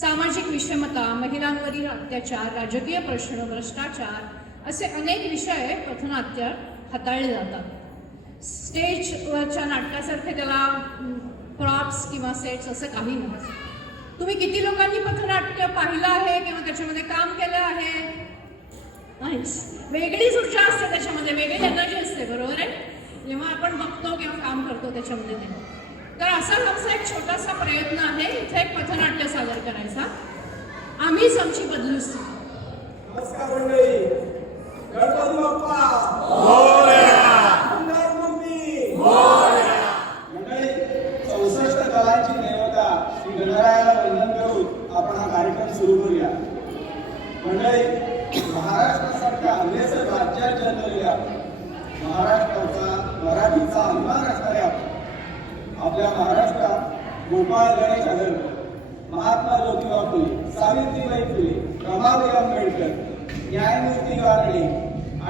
सामाजिक विषमता, महिलांवरील अत्याचार, राजकीय प्रश्न, भ्रष्टाचार असे अनेक विषय पथनाट्यात हाताळले जातात. स्टेजवरच्या नाटकासारखे त्याला प्रॉप्स किंवा सेट्स असं काही नसतं. तुम्ही किती लोकांनी पथनाट्य पाहिलं आहे किंवा त्याच्यामध्ये काम केलं आहे? नाहीच. वेगळीच ऊर्जा असते त्याच्यामध्ये, वेगळी एनर्जी असते, बरोबर आहे, जेव्हा आपण बघतो किंवा काम करतो त्याच्यामध्ये. तर असा आमचा एक छोटासा प्रयत्न आहे इथे एक पथनाट्य सादर करायचा. आम्हीच आमची बदलूस्थिती. नमस्कार मंडळी. गणपती बाप्पा मंडळी, 64 कलांची देवता श्री गणरायाला वंदन करून आपण हा कार्यक्रम सुरू करूया. मंडळी, महाराष्ट्रासारख्या अग्रेसर राज्यात जन्मलेल्या, महाराष्ट्राचा मराठीचा अभिमान असणाऱ्या आपल्या महाराष्ट्रात गोपाळ गणेश आगरकर, महात्मा ज्योतिबा फुले, सावित्रीबाई फुले, रमाबाई आंबेडकर, न्यायमूर्ती गारडे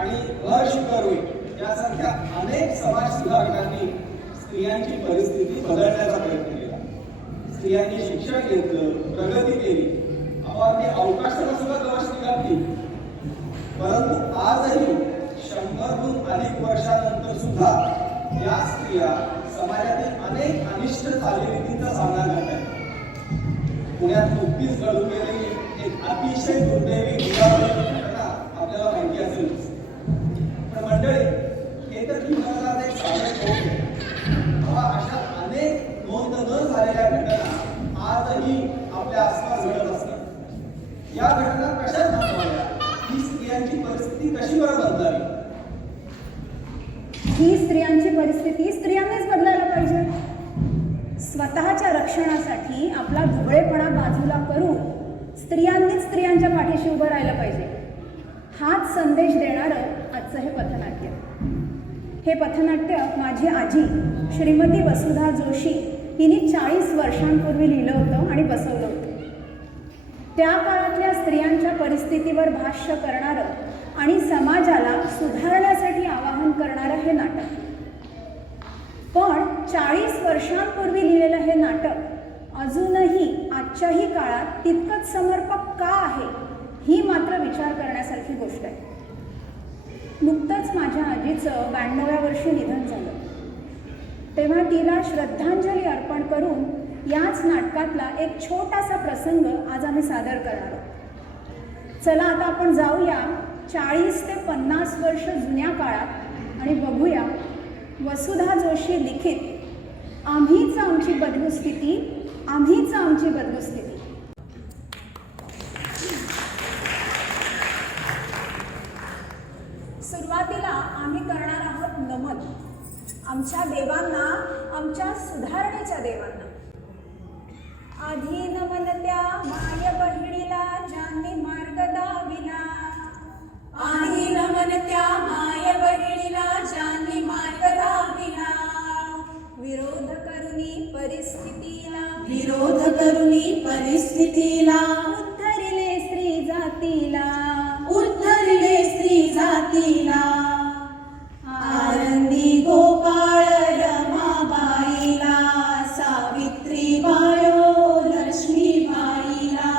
आणि महर्षी कर्वे यासारख्या अनेक समाज सुधारकांनी स्त्रियांची परिस्थिती बदलण्याचा प्रयत्न केला. स्त्रियांनी शिक्षण घेतलं, प्रगती केली, अगदी अवकाशाला सुद्धा गवसणी घातली. परंतु आजही 100हून अधिक वर्षानंतर सुद्धा या स्त्रिया समाजातील अनेक अनिष्ट चालीरीतींचा सामना करत आहेत. पुण्यात नुकतीच घडून गेलेली एक अतिशय दुर्दैवी घटना आपल्याला माहिती असेलच. पण मंडळी, हे तर जीवनाला एक साधन होते. अशा अनेक नोंद न झालेल्या घटना आजही आपल्या आसपास घडत असतात. या घटना कशा थांबवाव्या, ही स्त्रियांची परिस्थिती कशी बरं बदलावी? ही स्त्रियांची परिस्थिती स्त्रियांनीच बदलायला पाहिजे. स्वतःच्या रक्षणासाठी आपला ढोबळेपणा बाजूला करून स्त्रियांनीच स्त्रियांच्या पाठीशी उभं राहायला पाहिजे. हाच संदेश देणारं आजचं हे पथनाट्य. हे पथनाट्य माझी आजी श्रीमती वसुधा जोशी हिने 40 वर्षांपूर्वी लिहिलं होतं आणि बसवलं होतं. त्या काळातल्या स्त्रियांच्या परिस्थितीवर भाष्य करणारं आणि समाजाला सुधारण्यासाठी आवाहन करणारं हे नाटक. पण 40 वर्षांपूर्वी लिहिलेलं हे नाटक अजूनही आजच्याही काळात तितकंच समर्पक का आहे, ही मात्र विचार करण्यासारखी गोष्ट आहे. नुकतंच माझ्या आजीचं 92व्या वर्षी निधन झालं. तेव्हा तिला श्रद्धांजली अर्पण करून याच नाटकातला एक छोटासा प्रसंग आज आम्ही सादर करणार आहोत. चला आता आपण जाऊया 40 ते 50 वर्ष जुन्या काळात आणि बघूया वसुधा जोशी लिखित आम्हीच आमची बदलू स्थिती, आम्हीच आमची बदलू स्थिती. सुरुवातीला आम्ही करणार आहोत नमन आमच्या देवांना, आमच्या सुधारणेच्या देवांना. आधी नमन त्या माय बहिणीला ज्यांनी मार्ग दाविला, आधी नमन त्या माय बहिणीला ज्यांनी मार्ग दाविला. विरोध करुनी परिस्थितीला, विरोध करुनी परिस्थितीला. उद्धरिले स्त्री जातीला, उद्धरिले स्त्री जातीला. आनंदी गोपाळ रमाबाईला, सावित्रीबायो लक्ष्मीबाईला.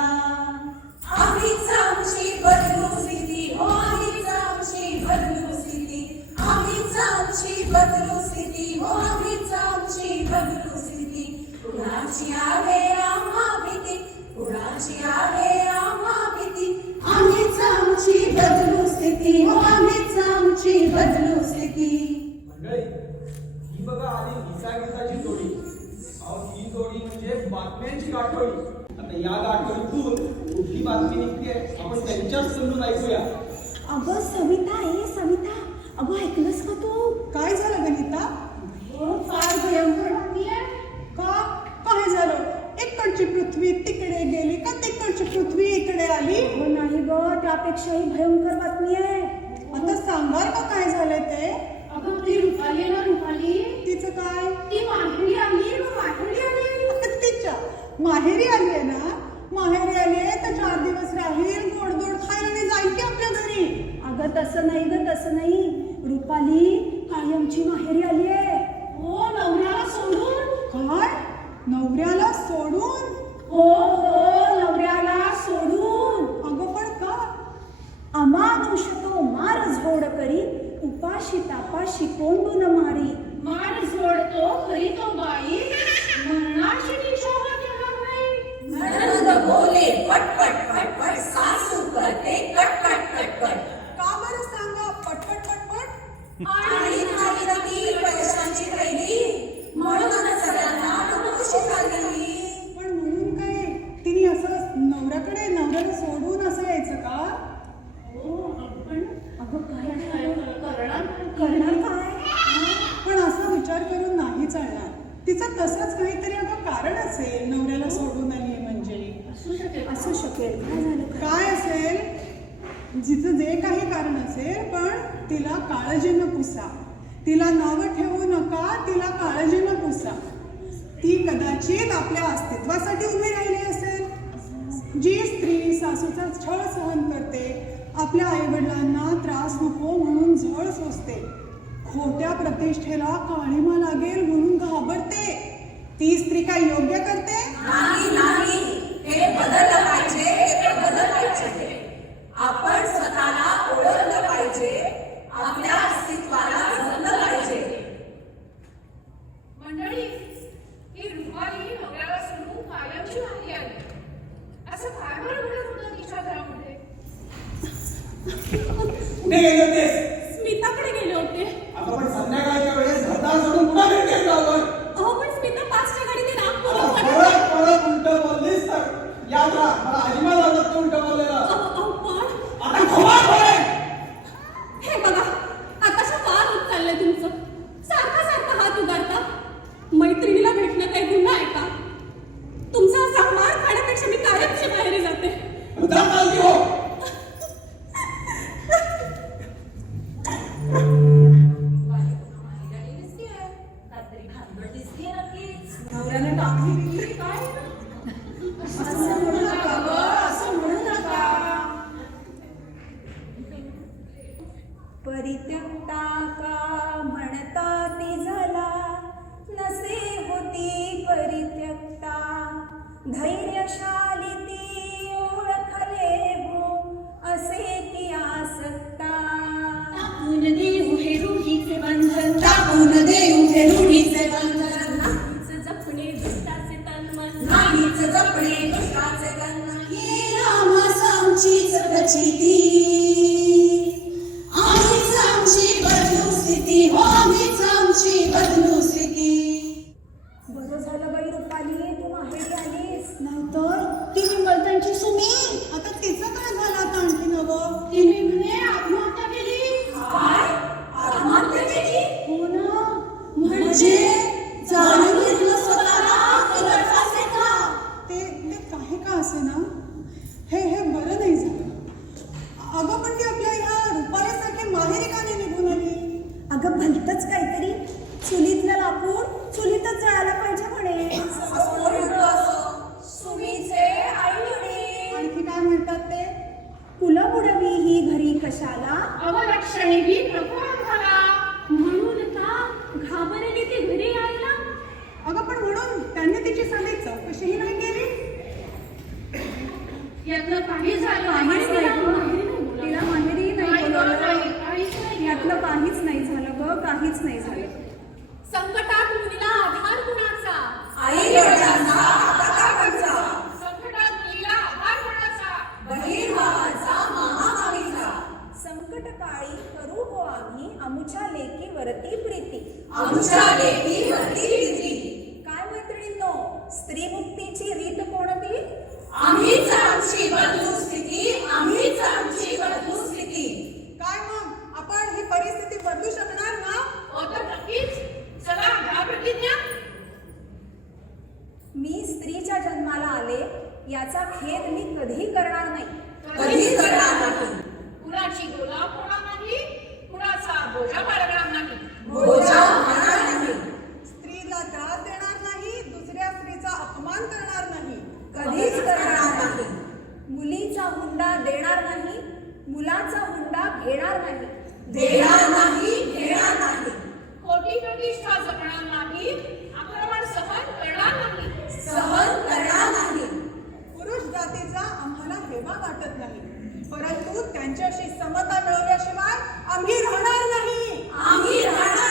आम्हीच आमची बदलू स्थिती, हो आम्हीच आमची बदलू स्थिती. आम्हीच आमची बदलू स्थिती, हो आम्हीच आमची बदलू स्थिती. कुणाची आहे आम्हा भीती, कुणाची आहे आम्हा भीती. आम्हीच आमची बदलू स्थिती, हो आम्हीच आमची बदलू स्थिती. मंडळी, ही बघा आली गीताची जोडी. ही जोडी म्हणजे बातम्यांची गाठोडी. आता या गाठोडीतून कुठली बातमी निघते आपण त्यांच्याच समजून ऐकूया. अगं सविता, सविता, अगं ऐकलंस का तू? काय झालं गणिता? हो, फार भयंकर बातमी आहे. का काय झालं? इकडची पृथ्वी तिकडे गेली का तिकडची पृथ्वी इकडे आली? हो नाही ग, त्यापेक्षाही भयंकर बातमी आहे. आता सांगाल का काय झालंय ते? अगं ती रुपाली ना, रुपाली तिचं काय? ती माहेरी आली, माहेरी आली. तिच्या माहेरी आली आहे ना? माहेरी आली आहे तर 4 दिवस राहील, गोड गोड खायला नाही जाईल की आपल्या घरी? अगं तसं नाही ग, तसं नाही. रुपाली कायमची माहेरी आली आहे. हो, नवऱ्याला सोडून. काय? नवऱ्याला सोडून? हो हो, नवऱ्याला हाताशी कोंडून मारी. मान जोडतो खरी तो बाई, मरणाची तिच्या नाही. नणंद बोले पटपट पटपट, सासू करते कटकट कटकट. का बरं सांगा पटपट पटपट? आणि नाही ना ती पैशांची थैली, म्हणून सगळ्यांना नकोशी झालेली. पण म्हणून काय तिने असं नवऱ्याला सोडून असं यायचं का? अगं काय करणार करणार काय? पण असा विचार करून नाही चालणार. तिचं तसंच काहीतरी अगं कारण असेल नवऱ्याला सोडून आली म्हणजे. असू शकेल. काय झालं? काय असेल जिचं जे काही कारण असेल, पण तिला काळजीनं पुसा. तिला नावं ठेवू नका, तिला काळजीनं पुसा. ती कदाचित आपल्या अस्तित्वासाठी उभी राहिली असेल. जी स्त्री सासूचा छळ सहन करते, आपल्या आईवडिलांना त्रास नको म्हणून झळ सोसते, खोट्या प्रतिष्ठेला काळिमा लागेल म्हणून घाबरते, ती स्त्री काय योग्य करते? नाही नाही, हे बदललं पाहिजे, हे बदललं पाहिजे. आपण स्वतःला ओळखलं पाहिजे, आपल्या अस्तित्वाला जपलं पाहिजे. मंडळी, ही रुपाली नवऱ्याला सोडून कायमची मागे आली. असं काय बरं घडत होतं तिच्या घरामध्ये? कुठे गेले होतेस? स्मिताकडे गेले होते. अगं पण संध्याकाळच्या वेळेस घरदार सोडून कुठं भेटतेस आपण? अहो पण स्मिता 5च्या गाडीने नागपूर. परत उलट बोललीस तर याद राहा, मला अजिबात आवडत उलट बोललेलं. पण आता खबर पडेल. हे बघा, आताच्या फार होत चाललंय तुमचं. सारखा सारखा हात उगारता. मैत्रिणीला भेटणं काही गुन्हा आहे का? तुमचा असा मार खाण्यापेक्षा मी कायमची बाहेर जाते. उद्या चालती हो. नवऱ्याने टाकली बिकली काय? असं म्हणू नका गं, असं म्हणू नका. परित्यक्ता का म्हणता ती झाला, नसे होती परित्यक्ता. धैर्यशाली ती ओळखले हो, असे की आसक्ता. टाकून देऊ हे रूढीचे बंधन, टाकून देऊ हे रूढीचे बंधन. नाहीच जपणे दुष्टाचे तन्मन. नाहीच जपणे दुष्टाचे गण. ही रामास आमचीच प्रचिती, आम्हीच आमची बदलू स्थिती, हो आम्हीच आमची बदलू स्थिती. बरं झालं बाई रुपाली, तू माहेरी आलीस. नाहीतर ती विमलतांची सुमी. आता तिचं काय झालं आता आणखी नवं? तिने म्हणे आत्महत्या केली. काय आत्महत्या केली? हो ना. म्हणजे जाणून घेतलं स्वतःला उलटवासे का? ते काही का असे ना, हे बरं नाही झालं. अगं पण ती आपल्या ह्या रुपाल्यासारखी माहेरी का नाही निघून आली? अगं भलतच काहीतरी. चुलीतलं लाकूड चुलीतच जळायला पाहिजे म्हणे. असं म्हणतो असं सुमीचे आई-वडील. आणखी काय म्हणतात ते? फुलं बुडवी ही घरी कशाला, अवलक्षणी ही प्रकरण झाला. म्हणून का घाबरली ती घरी यायला. अगं पण म्हणून त्यांनी तिची साधी चौकशीही नाही केली. यातलं काही झालं काहीच नाही. नाही. तिला माहेरी नाही नाही, बोलवलं. काहीच नाही. यातलं काहीच नाही झालं ग, काहीच नाही झालं. संकटात मुलीला आधार कुणाचा, आई-वडिलांचा काकांचा, संकटात मुलीला आधार कोणाचा? बहीण भावाचा, मामा मामीचा. संकट काळी करू हो आम्ही आमुच्या लेकी वरती प्रीती. आमच्या लेकीवरती प्रीती. काय मैत्रिणींनो, स्त्री मुक्तीची रीत कोणती? आम्हीच आमची बदलू स्थिती, आम्हीच आमची बदलू स्थिती. काय मग आपण ही परिस्थिती बदलू शकणार ना? हो तर नक्कीच. चला घ्या प्रतिज्ञा. मी स्त्रीच्या जन्माला आले याचा खेद मी कधी करणार नाही. कधी करणार नाही. कुणाची गोला होणार नाही, कुणाचा बोजा बाळगणार नाही. बोजा होणार नाही. स्त्रीला त्रास देणार नाही, दुसऱ्या स्त्रीचा अपमान करणार नाही. कधीच करणार नाही. मुलीचा हुंडा देणार नाही, मुलाचा हुंडा घेणार नाही. देणार नाही, घेणार नाही. खोटी प्रतिष्ठा जपणार नाही, आक्रमण सहन करणार नाही. सहन करणार नाही. पुरुष जातीचा आम्हाला हेवा वाटत नाही, परंतु त्यांच्याशी समता मिळवल्याशिवाय आम्ही राहणार नाही. आम्ही राहणार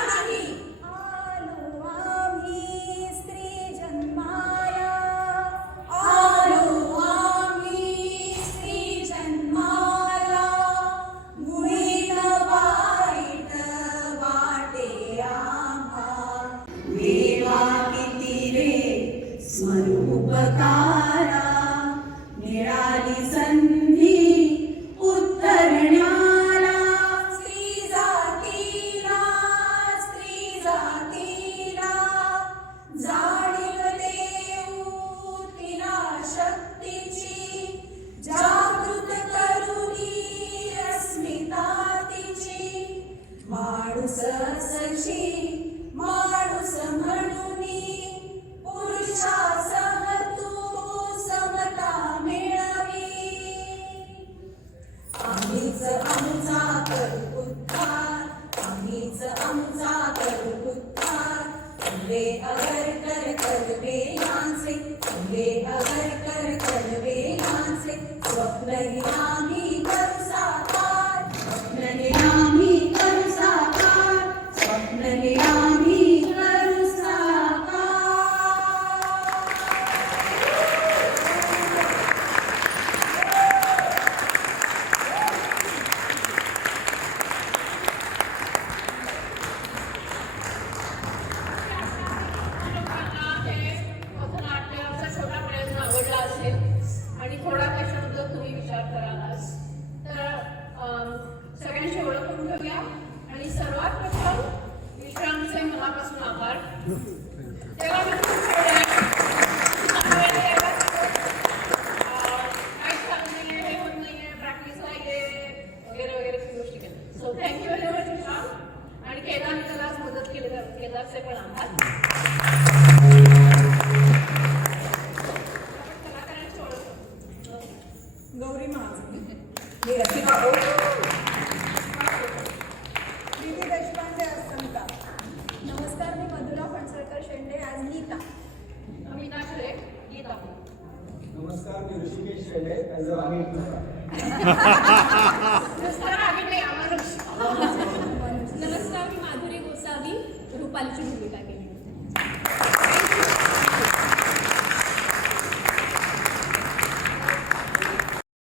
अविनाश रे येत आहोत. नमस्कार, मी ऋषिकेश शेळे ॲज अ वाणी नमस्कार आम्ही नाही आम्हाला नमस्कार, मी माधुरी गोसावी रुपालीची भूमिका केली.